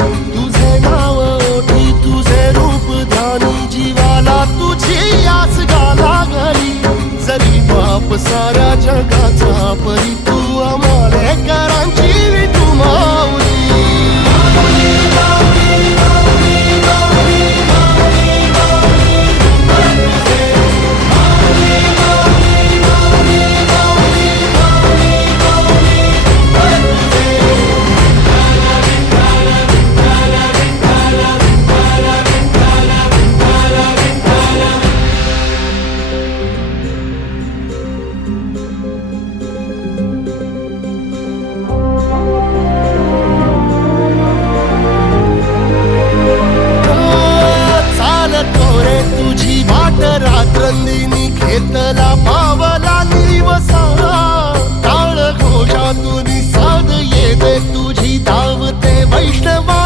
तुझे नाव ओठी तुझे रूप ध्यानी जीवाला तुझी आस गा लागली जरी बाप सा